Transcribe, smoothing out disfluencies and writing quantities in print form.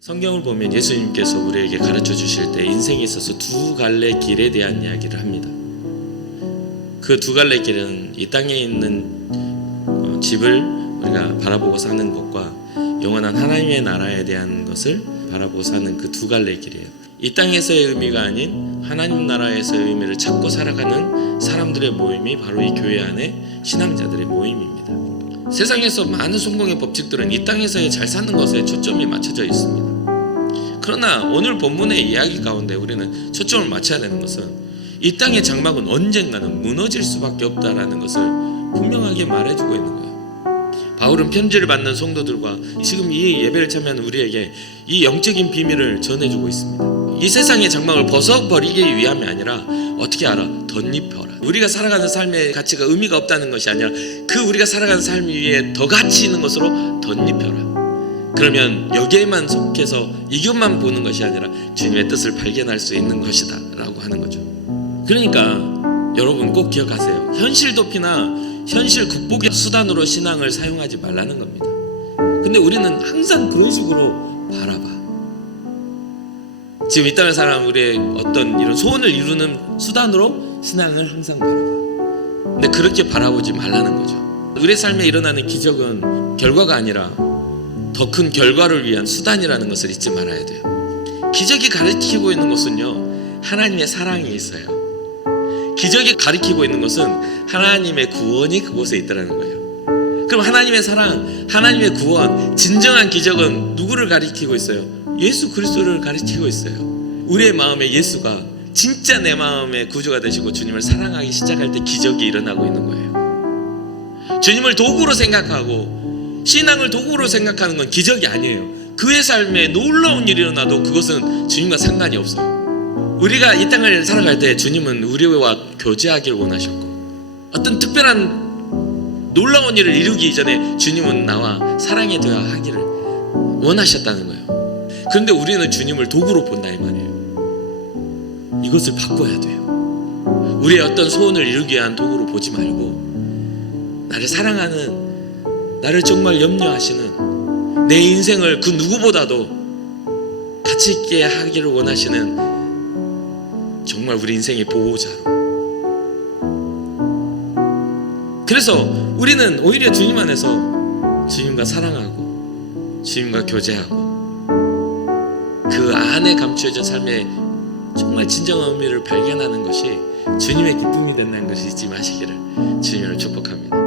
성경을 보면 예수님께서 우리에게 가르쳐 주실 때 인생에 있어서 두 갈래 길에 대한 이야기를 합니다. 그 두 갈래 길은 이 땅에 있는 집을 우리가 바라보고 사는 것과 영원한 하나님의 나라에 대한 것을 바라보고 사는 그 두 갈래 길이에요. 이 땅에서의 의미가 아닌 하나님 나라에서의 의미를 찾고 살아가는 사람들의 모임이 바로 이 교회 안에 신앙자들의 모임입니다. 세상에서 많은 성공의 법칙들은 이 땅에서의 잘 사는 것에 초점이 맞춰져 있습니다. 그러나 오늘 본문의 이야기 가운데 우리는 초점을 맞춰야 되는 것은 이 땅의 장막은 언젠가는 무너질 수밖에 없다라는 것을 분명하게 말해주고 있는 거예요. 바울은 편지를 받는 성도들과 지금 이 예배를 참여하는 우리에게 이 영적인 비밀을 전해주고 있습니다. 이 세상의 장막을 벗어버리기 위함이 아니라 어떻게 알아? 덧입혀라. 우리가 살아가는 삶의 가치가 의미가 없다는 것이 아니라 그 우리가 살아가는 삶 위에 더 가치 있는 것으로 덧입혀라. 그러면 여기에만 속해서 이것만 보는 것이 아니라 주님의 뜻을 발견할 수 있는 것이다 라고 하는 거죠. 그러니까 여러분 꼭 기억하세요. 현실 도피나 현실 극복의 수단으로 신앙을 사용하지 말라는 겁니다. 근데 우리는 항상 그런 식으로 바라봐. 지금 이 땅을 살아가는 우리의 어떤 이런 소원을 이루는 수단으로 신앙을 항상 바라봐. 근데 그렇게 바라보지 말라는 거죠. 우리의 삶에 일어나는 기적은 결과가 아니라 더 큰 결과를 위한 수단이라는 것을 잊지 말아야 돼요. 기적이 가리키고 있는 것은요, 하나님의 사랑이 있어요. 기적이 가리키고 있는 것은 하나님의 구원이 그곳에 있다는 거예요. 그럼 하나님의 사랑, 하나님의 구원, 진정한 기적은 누구를 가리키고 있어요? 예수 그리스도를 가리키고 있어요. 우리의 마음에 예수가 진짜 내 마음의 구주가 되시고 주님을 사랑하기 시작할 때 기적이 일어나고 있는 거예요. 주님을 도구로 생각하고 신앙을 도구로 생각하는 건 기적이 아니에요. 그의 삶에 놀라운 일이 일어나도 그것은 주님과 상관이 없어요. 우리가 이 땅을 살아갈 때 주님은 우리와 교제하기를 원하셨고 어떤 특별한 놀라운 일을 이루기 이전에 주님은 나와 사랑이 되어야 하기를 원하셨다는 거예요. 그런데 우리는 주님을 도구로 본다 이 말이에요. 이것을 바꿔야 돼요. 우리의 어떤 소원을 이루기 위한 도구로 보지 말고 나를 사랑하는, 나를 정말 염려하시는, 내 인생을 그 누구보다도 가치 있게 하기를 원하시는 정말 우리 인생의 보호자로. 그래서 우리는 오히려 주님 안에서 주님과 사랑하고 주님과 교제하고 그 안에 감추어진 삶의 정말 진정한 의미를 발견하는 것이 주님의 기쁨이 된다는 것을 잊지 마시기를 주님으로 축복합니다.